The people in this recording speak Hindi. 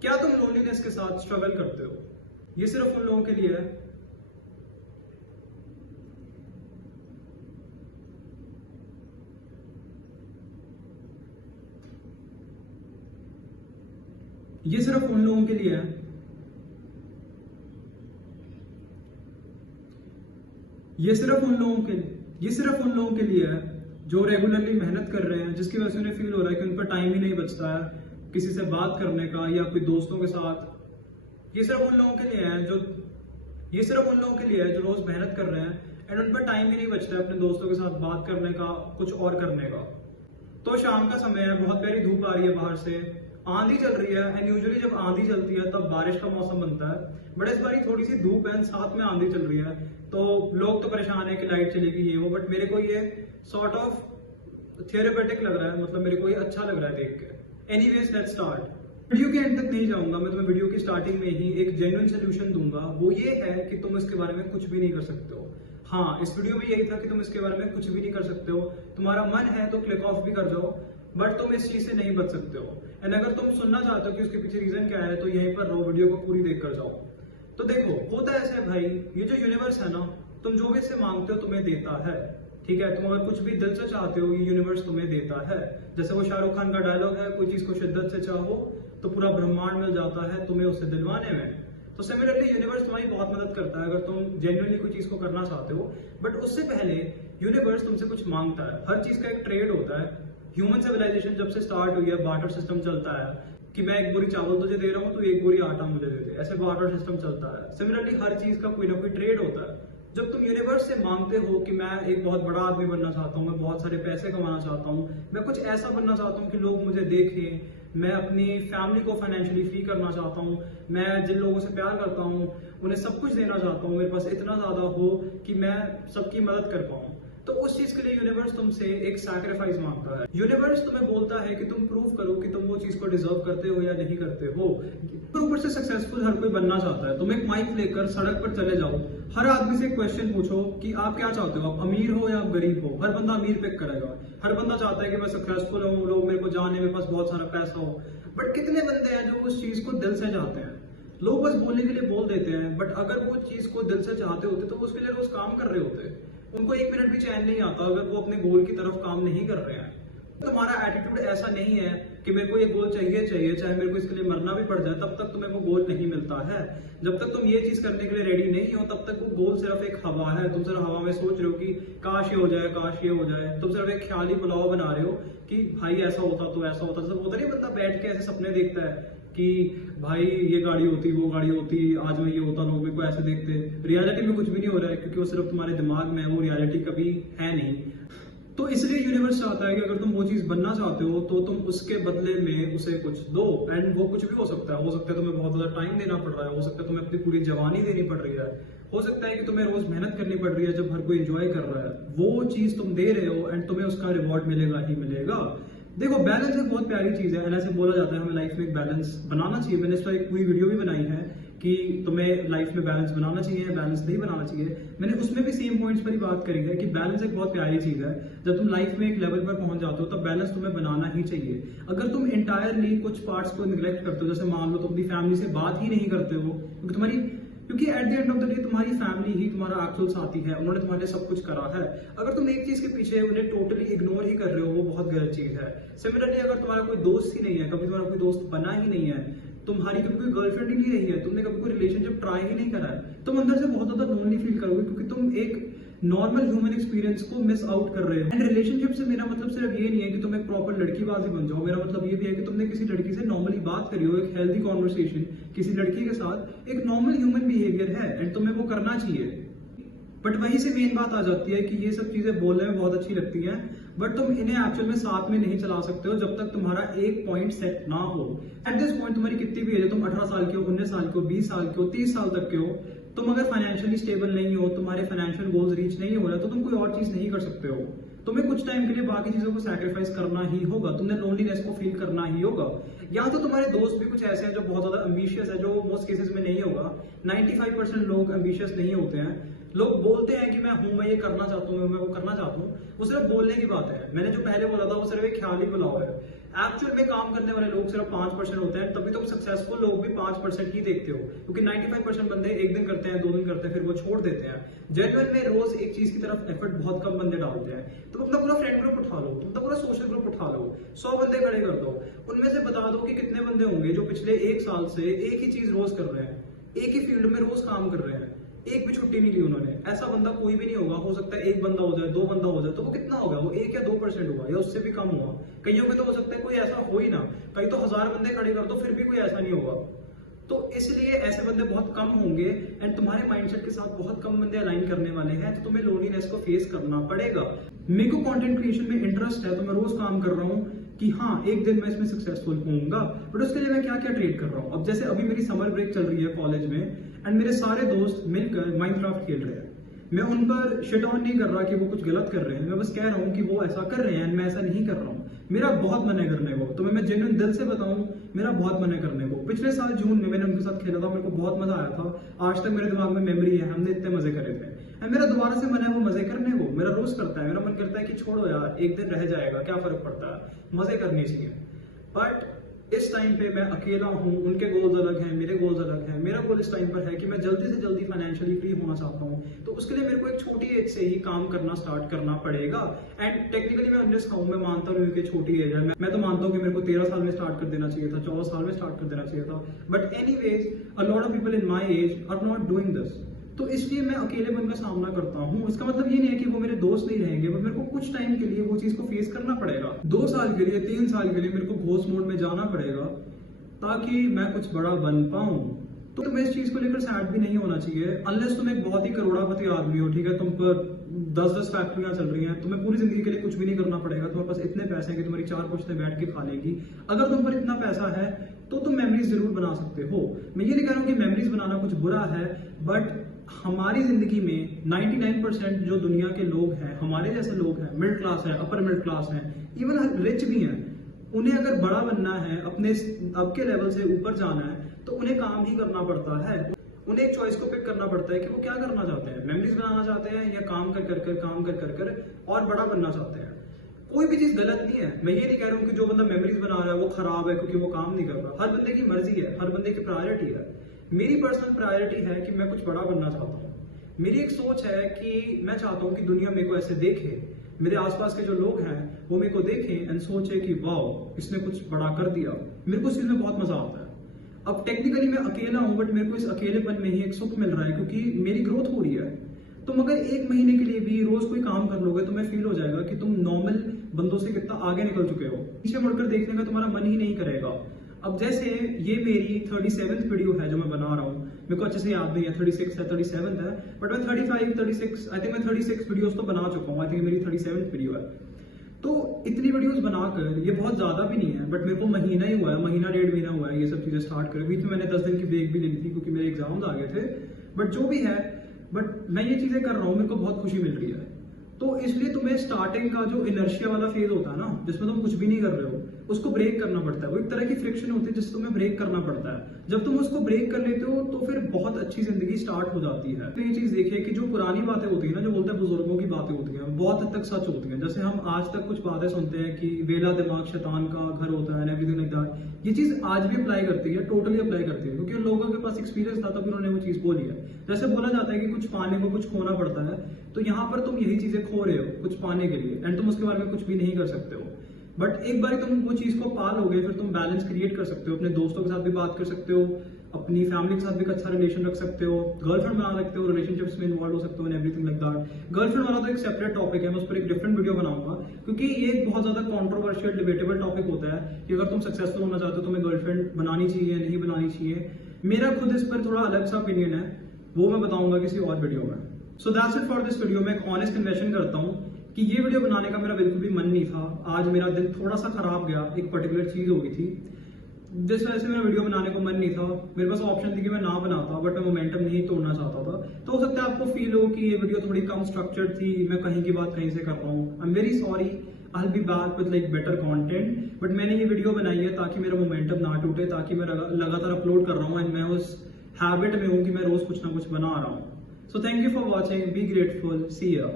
क्या तुम लोनलीनेस के साथ स्ट्रगल करते हो? ये सिर्फ उन लोगों के लिए है। ये सिर्फ उन लोगों के लिए है। ये सिर्फ उन लोगों के लिए है जो रेगुलरली मेहनत कर रहे हैं, जिसकी वजह से उन्हें फील हो रहा है कि उन पर टाइम ही नहीं बचता है किसी से बात करने का या कोई दोस्तों के साथ। ये सिर्फ उन लोगों के लिए है जो रोज मेहनत कर रहे हैं एंड उन पर टाइम ही नहीं बचता है अपने दोस्तों के साथ बात करने का, कुछ और करने का। तो शाम का समय है, बहुत प्यारी धूप आ रही है, बाहर से आंधी चल रही है एंड यूजुअली जब आंधी चलती है तब बारिश का मौसम बनता है, बट इस बार थोड़ी सी धूप है, साथ में आंधी चल रही है, तो लोग तो परेशान है कि लाइट चलेगी ये वो, बट मेरे को ये सॉर्ट ऑफ थियोरेटिक लग रहा है, मतलब मेरे को ये अच्छा लग रहा है देख के। Anyways let's start. वीडियो के एंड तक नहीं जाऊंगा, मैं तुम्हें वीडियो की स्टार्टिंग में ही एक जेन्युइन सोल्यूशन दूंगा। वो ये है कि तुम इसके बारे में कुछ भी नहीं कर सकते हो। हाँ, इस वीडियो में यही था कि तुम इसके बारे में कुछ भी नहीं कर सकते हो। तुम्हारा मन है तो क्लिक ऑफ भी कर जाओ, बट तुम इस चीज से नहीं बच सकते हो। एंड अगर तुम सुनना चाहते हो कि उसके पीछे रीजन क्या है, तो यहीं पर रहो, वीडियो को पूरी देख कर जाओ। तो देखो, होता ऐसे है भाई, ये जो यूनिवर्स है ना, तुम जो भी इससे मांगते हो तुम्हें देता है, ठीक है। तुम अगर कुछ भी दिल से चाहते हो, ये यूनिवर्स तुम्हें देता है। जैसे वो शाहरुख खान का डायलॉग है, कोई चीज को शिद्दत से चाहो तो पूरा ब्रह्मांड मिल जाता है तुम्हें उसे दिलवाने में। तो सिमिलरली यूनिवर्स तुम्हारी बहुत मदद करता है अगर तुम जेन्युइनली कोई चीज को करना चाहते हो। बट उससे पहले यूनिवर्स तुमसे कुछ मांगता है। हर चीज का एक ट्रेड होता है। ह्यूमन सिविलाइजेशन जब से स्टार्ट हुई है, बार्टर सिस्टम चलता है कि मैं एक बोरी चावल तुझे दे रहा हूँ, तो एक बोरी आटा मुझे दे दे, ऐसे बार्टर सिस्टम चलता है। सिमिलरली हर चीज का कोई ना कोई ट्रेड होता है। जब तुम यूनिवर्स से मांगते हो कि मैं एक बहुत बड़ा आदमी बनना चाहता हूँ, मैं बहुत सारे पैसे कमाना चाहता हूँ, मैं कुछ ऐसा बनना चाहता हूँ कि लोग मुझे देखें, मैं अपनी फैमिली को फाइनेंशियली फ्री करना चाहता हूँ, मैं जिन लोगों से प्यार करता हूँ उन्हें सब कुछ देना चाहता हूँ, मेरे पास इतना ज्यादा हो कि मैं सबकी मदद कर पाऊँ, तो उस चीज के लिए यूनिवर्स तुमसे एक सैक्रिफाइस मांगता है। यूनिवर्स तुम्हें बोलता है कि तुम प्रूव करो कि तुम वो चीज को डिजर्व करते हो या नहीं करते हो। पर ऊपर से सक्सेसफुल हर कोई बनना चाहता है। तुम एक माइक लेकर सड़क पर चले जाओ, हर आदमी से क्वेश्चन पूछो कि आप क्या चाहते हो, आप अमीर हो या आप गरीब हो। हर बंदा अमीर पिक करेगा। हर बंदा चाहता है कि मैं सक्सेसफुल हूँ, लोग मेरे को जाने, मेरे पास बहुत सारा पैसा हो। बट कितने बंदे हैं जो उस चीज को दिल से चाहते हैं? लोग बस बोलने के लिए बोल देते हैं, बट अगर वो चीज को दिल से चाहते होते तो उसके लिए रोज काम कर रहे होते। उनको एक मिनट भी चैन नहीं आता अगर वो अपने गोल की तरफ काम नहीं कर रहे हैं। तुम्हारा एटीट्यूड ऐसा नहीं है कि मेरे को ये गोल चाहिए चाहे मेरे को इसके लिए मरना भी पड़ जाए, तब तक तुम्हें वो गोल नहीं मिलता है। जब तक तुम ये चीज करने के लिए रेडी नहीं हो, तब तक वो गोल सिर्फ एक हवा है। तुम सिर्फ हवा में सोच रहे हो कि काश ये हो जाए, काश ये हो जाए। तुम सिर्फ एक ख्याली पुलाव बना रहे हो कि भाई ऐसा होता तो ऐसा होता। सब होता नहीं, बंदा बैठ के ऐसे सपने देखता है कि भाई ये गाड़ी होती, वो गाड़ी होती, आज मैं ये होता, लोग मेरे को ऐसे देखते। रियलिटी में कुछ भी नहीं हो रहा है क्योंकि वो सिर्फ तुम्हारे दिमाग में है, वो रियलिटी कभी है नहीं। तो इसलिए यूनिवर्स चाहता है कि अगर तुम वो चीज बनना चाहते हो तो तुम उसके बदले में उसे कुछ दो। एंड वो कुछ भी हो सकता है तुम्हें बहुत ज्यादा टाइम देना पड़ रहा है, हो सकता है तुम्हें अपनी पूरी जवानी देनी पड़ रही है, हो सकता है कि तुम्हें रोज मेहनत करनी पड़ रही है जब हर कोई एंजॉय कर रहा है। वो चीज तुम दे रहे हो एंड तुम्हें उसका रिवॉर्ड मिलेगा ही मिलेगा। देखो, बैलेंस एक बहुत प्यारी चीज है। ऐसे बोला जाता है हमें लाइफ में एक बैलेंस बनाना चाहिए। मैंने इस पर एक पूरी वीडियो भी बनाई है कि तुम्हें लाइफ में बैलेंस बनाना चाहिए, बैलेंस नहीं बनाना चाहिए। मैंने उसमें भी सेम पॉइंट्स पर ही बात करी है कि बैलेंस एक बहुत प्यारी चीज है। जब तुम लाइफ में एक लेवल पर पहुंच जाते हो तब बैलेंस तुम्हें बनाना ही चाहिए। अगर तुम इंटायरली कुछ पार्ट्स को निगलेक्ट करते हो, जैसे मान लो तुम अपनी फैमिली से बात ही नहीं करते हो क्योंकि at the end of the day तुम्हारी फैमिली ही तुम्हारा एक्चुअल साथी है, उन्होंने तुम्हारे लिए सब कुछ करा है। अगर तुम एक चीज के पीछे उन्हें टोटली इग्नोर ही कर रहे हो, वो बहुत गलत चीज है। सिमिलरली अगर तुम्हारा कोई दोस्त ही नहीं है, कभी तुम्हारा कोई दोस्त बना ही नहीं है, तुम्हारी कभी कोई गर्लफ्रेंड ही नहीं रही है, तुमने कभी कोई रिलेशनशिप ट्राई ही नहीं करा है, तुम अंदर से बहुत ज्यादा लोनली फील करोगे क्योंकि तुम एक नॉर्मल ह्यूमन एक्सपीरियंस को मिस आउट कर रहे हो। एंड रिलेशनशिप से मेरा मतलब सिर्फ ये नहीं है कि तुम एक प्रॉपर लड़कीबाजी बन जाओ। मेरा मतलब ये भी है कि तुमने किसी लड़की से नॉर्मली बात करी हो, एक हेल्दी कॉन्वर्सेशन किसी लड़की के साथ एक नॉर्मल ह्यूमन बिहेवियर है एंड तुम्हें वो करना चाहिए। बट वहीं से मेन बात आ जाती है कि ये सब चीजें बोलने में बहुत अच्छी लगती हैं, बट तुम इन्हें एक्चुअल में साथ में नहीं चला सकते हो जब तक तुम्हारा एक पॉइंट सेट ना हो। एट दिस पॉइंट तुम्हारी कितनी भी एज है, तुम 18 साल के हो, 19 साल के हो, 20 साल के हो, 30 साल तक के हो, तुम अगर फाइनेंशियली स्टेबल नहीं हो, तुम्हारे फाइनेंशियल गोल्स रीच नहीं हो रहा, तो तुम कोई और चीज नहीं कर सकते हो। तुम्हें कुछ टाइम के लिए बाकी चीजों को सैक्रिफाइस करना ही होगा। तुमने लोनलीनेस को फील करना ही होगा। या तो तुम्हारे दोस्त भी कुछ ऐसे हैं जो बहुत ज्यादा एम्बिशियस है, जो मोस्ट केसेस में नहीं होगा। 95% लोग एम्बिशियस नहीं होते हैं। लोग बोलते हैं कि मैं ये करना चाहता हूँ, मैं वो करना चाहता हूँ, वो सिर्फ बोलने की बात है। मैंने जो पहले बोला था वो सिर्फ एक ख्याली बुलाव है। एक्चुअल में काम करने वाले लोग सिर्फ 5% होते हैं, तभी तुम सक्सेसफुल लोग भी 5% ही देखते हो, क्योंकि 95% बंदे एक दिन करते हैं, 2 दिन करते हैं, फिर वो छोड़ देते हैं। जेन्युइन में रोज एक चीज की तरफ एफर्ट बहुत कम बंदे डालते हैं। तुम अपना पूरा फ्रेंड ग्रुप उठा लो, तुम अपना पूरा सोशल ग्रुप उठा लो, 100 बंदे खड़े कर दो, उनमें से बता दो कि कितने बंदे होंगे जो पिछले 1 साल से एक ही चीज रोज कर रहे हैं, एक ही फील्ड में रोज काम कर रहे हैं, एक भी छुट्टी नहीं ली उन्होंने। ऐसा बंदा कोई भी नहीं होगा। हो सकता है 1 बंदा हो जाए, 2 बंदा हो जाए, तो वो कितना होगा? वो 1 या 2% हुआ, या उससे भी कम हुआ। कईयों में तो हो सकता है कोई ऐसा हो ही ना, कहीं तो 1000 बंदे खड़े कर दो फिर भी कोई ऐसा नहीं होगा। तो इसलिए ऐसे बंदे बहुत कम होंगे, एंड तुम्हारे माइंडसेट के साथ बहुत कम बंदे अलाइन करने वाले हैं, तो तुम्हें लोनलीनेस को फेस करना पड़ेगा। मेरे को कंटेंट क्रिएशन में इंटरेस्ट है, तो मैं रोज काम कर रहा हूँ कि हाँ एक दिन मैं इसमें सक्सेसफुल होऊंगा, बट उसके लिए मैं क्या क्या ट्रेड कर रहा हूँ। अब जैसे अभी मेरी समर ब्रेक चल रही है कॉलेज में, एंड मेरे सारे दोस्त मिलकर माइनक्राफ्ट खेल रहे हैं। मैं उन पर शिट ऑन नहीं कर रहा कि वो कुछ गलत कर रहे हैं, मैं बस कह रहा हूँ कि वो ऐसा कर रहे हैं, मैं ऐसा नहीं कर रहा हूँ। मेरा बहुत मन है करने को, तो मैं जेन्युइन दिल से बताऊं, मेरा बहुत मन है करने को। पिछले साल जून में मैंने उनके साथ खेला था, मेरे को बहुत मजा आया था। आज तक मेरे दिमाग में मेमोरी है, हमने इतने मजे करे थे। मेरा दोबारा से मन है वो मजे करने को, मेरा रोज करता है। मेरा मन करता है कि छोड़ो यार, एक दिन रह जाएगा, क्या फर्क पड़ता है, मजे करने चाहिए। बट इस टाइम पे मैं अकेला हूँ, उनके गोल्स अलग हैं, मेरे गोल्स अलग हैं। मेरा गोल इस टाइम पर है कि मैं जल्दी से जल्दी फाइनेंशियली फ्री होना चाहता हूँ, तो उसके लिए मेरे को एक छोटी एज से ही काम करना स्टार्ट करना पड़ेगा। एंड टेक्निकली मैं 19 का हूँ, मैं मानता हूँ कि छोटी एज है। मैं तो मानता हूँ कि मेरे को 13 साल में स्टार्ट कर देना चाहिए था, 14 साल में स्टार्ट कर देना चाहिए था। But anyways, a lot of people in my age are not doing this. तो इसलिए मैं अकेलेपन का सामना करता हूँ। इसका मतलब ये नहीं है कि वो मेरे दोस्त नहीं रहेंगे, बट मेरे को कुछ टाइम के लिए वो चीज को फेस करना पड़ेगा। 2 साल के लिए, 3 साल के लिए मेरे को घोस्ट मोड में जाना पड़ेगा, ताकि मैं कुछ बड़ा बन पाऊं। तो तुम्हें इस चीज को लेकर सैड भी नहीं होना चाहिए, अनलेस तुम एक बहुत ही करोड़पति आदमी हो, ठीक है, तुम पर 10-10 फैक्ट्रियां चल रही हैं, तुम्हें पूरी जिंदगी के लिए कुछ भी नहीं करना पड़ेगा, तुम्हारे पास इतने पैसे हैं कि तुम्हारी 4 पुश्तें बैठ के खा लेगी। अगर तुम पर इतना पैसा है तो तुम मेमोरीज जरूर बना सकते हो। मैं ये नहीं कह रहा हूँ कि मेमोरीज बनाना कुछ बुरा है, बट हमारी जिंदगी में 99% जो दुनिया के लोग हैं, हमारे जैसे लोग हैं, मिडिल क्लास है, अपर मिडिल क्लास है, इवन रिच भी हैं, उन्हें अगर बड़ा बनना है, अपने अब के लेवल से ऊपर जाना है, तो उन्हें काम ही करना पड़ता है। उन्हें एक चॉइस को पिक करना पड़ता है कि वो क्या करना चाहते हैं, मेमोरीज बनाना चाहते हैं या काम कर और बड़ा बनना चाहते हैं। कोई भी चीज गलत नहीं है। मैं ये नहीं कह रहा हूँ कि जो बंदा मेमोरीज बना रहा है वो खराब है क्योंकि वो काम नहीं कर रहा। हर बंदे की मर्जी है, हर बंदे की प्रायोरिटी है। मेरी पर्सनल प्रायोरिटी है कि मैं कुछ बड़ा बनना चाहता हूँ। मेरी एक सोच है कि मैं चाहता हूँ कि दुनिया मेरे को ऐसे देखे, मेरे आसपास के जो लोग हैं वो मेरे को देखें एंड सोचे कि वाओ, इसने कुछ बड़ा कर दिया। मेरे को इस चीज में बहुत मजा आता है। अब टेक्निकली मैं अकेला हूं, बट मेरे को इस अकेलेपन में ही एक सुख मिल रहा है, क्योंकि मेरी ग्रोथ हो रही है। तुम अगर 1 महीने के लिए भी रोज कोई काम कर लोगे, तुम्हें फील हो जाएगा कि तुम नॉर्मल बंदों से कितना आगे निकल चुके हो। पीछे मुड़कर देखने का तुम्हारा मन ही नहीं करेगा। अब जैसे ये मेरी 37th वीडियो है जो मैं बना रहा हूँ, मेरे को अच्छे से याद नहीं है 36 है 37 है, बट मैं 35 36 आई थिंक मैं 36 वीडियोस तो बना चुका हूँ। आई थिंक मेरी 37th वीडियो है। तो इतनी वीडियोस बनाकर, ये बहुत ज्यादा भी नहीं है, बट मेरे को महीना ही हुआ है, महीना 1.5 महीना हुआ है ये सब चीजें स्टार्ट कर। बीच में मैंने 10 दिन की ब्रेक भी ली थी क्योंकि मेरे एग्जाम्स आ गए थे, बट जो भी है, बट मैं ये चीजें कर रहा हूँ, मेरे को बहुत खुशी मिल रही है। तो इसलिए तुम्हें स्टार्टिंग का जो इनर्शिया वाला फेज होता है ना, जिसमें तुम कुछ भी नहीं कर रहे हो, उसको ब्रेक करना पड़ता है। वो एक तरह की फ्रिक्शन होती है जिससे तुम्हें ब्रेक करना पड़ता है। जब तुम उसको ब्रेक कर लेते हो तो फिर बहुत अच्छी जिंदगी स्टार्ट हो जाती है। तो ये चीज देखिए कि जो पुरानी बातें होती है ना, जो बोलते हैं बुजुर्गों की बातें होती हैं, बहुत हद तक सच होती हैं। जैसे हम आज तक कुछ बातें सुनते हैं कि वेला दिमाग शैतान का घर होता है, एवरीथिंग लाइक दैट। ये चीज आज भी अप्लाई करती है, टोटली अप्लाई करती है, क्योंकि लोगों के पास एक्सपीरियंस था तभी उन्होंने वो चीज बोली है। जैसे बोला जाता है कि कुछ पाने को कुछ खोना पड़ता है, तो यहाँ पर तुम यही चीजें खो रहे हो कुछ पाने के लिए, एंड तुम उसके बारे में कुछ भी नहीं कर सकते हो। बट एक बार तुम वो चीज को पा लोगे, फिर तुम बैलेंस क्रिएट कर सकते हो। अपने दोस्तों के साथ भी बात कर सकते हो, अपनी फैमिली के साथ भी एक अच्छा रिलेशन रख सकते हो, गर्लफ्रेंड बना सकते हो, रिलेशनशिप्स में इन्वॉल्व हो सकते हो, एवरीथिंग लाइक दैट। गर्लफ्रेंड वाला तो एक सेपरेट टॉपिक है, मैं उस पर एक डिफरेंट वीडियो बनाऊंगा, क्योंकि ये एक बहुत ज्यादा कॉन्ट्रोवर्शियल डिबेटेबल टॉपिक होता है कि अगर तुम सक्सेसफुल होना चाहते हो तुम्हें गर्लफ्रेंड बनानी चाहिए नहीं बनानी चाहिए। मेरा खुद इस पर थोड़ा अलग सा ओपिनियन है, वो मैं बताऊंगा किसी और वीडियो में। So that's it for this video. मैं एक ऑनेस्ट कन्फेशन करता हूँ कि ये वीडियो बनाने का मेरा बिल्कुल भी मन नहीं था। आज मेरा दिन थोड़ा सा खराब गया, एक पर्टिकुलर चीज हो गई थी जिस वजह से मेरा वीडियो बनाने को मन नहीं था। मेरे पास ऑप्शन थी कि मैं ना बनाता, बट मैं मोमेंटम नहीं तोड़ना चाहता था। तो हो सकता है आपको फील हो कि ये वीडियो थोड़ी कम स्ट्रक्चर्ड थी, मैं कहीं की बात कहीं से कर रहा हूँ। I am very sorry, I will be back with like better content. But मैंने ये वीडियो बनाई है ताकि मेरा मोमेंटम ना टूटे, ताकि मैं लगातार अपलोड कर रहा हूँ, एंड मैं उस हैबिट में हूँ कि मैं रोज कुछ ना कुछ बना रहा हूँ। So thank you for watching, be grateful, see you.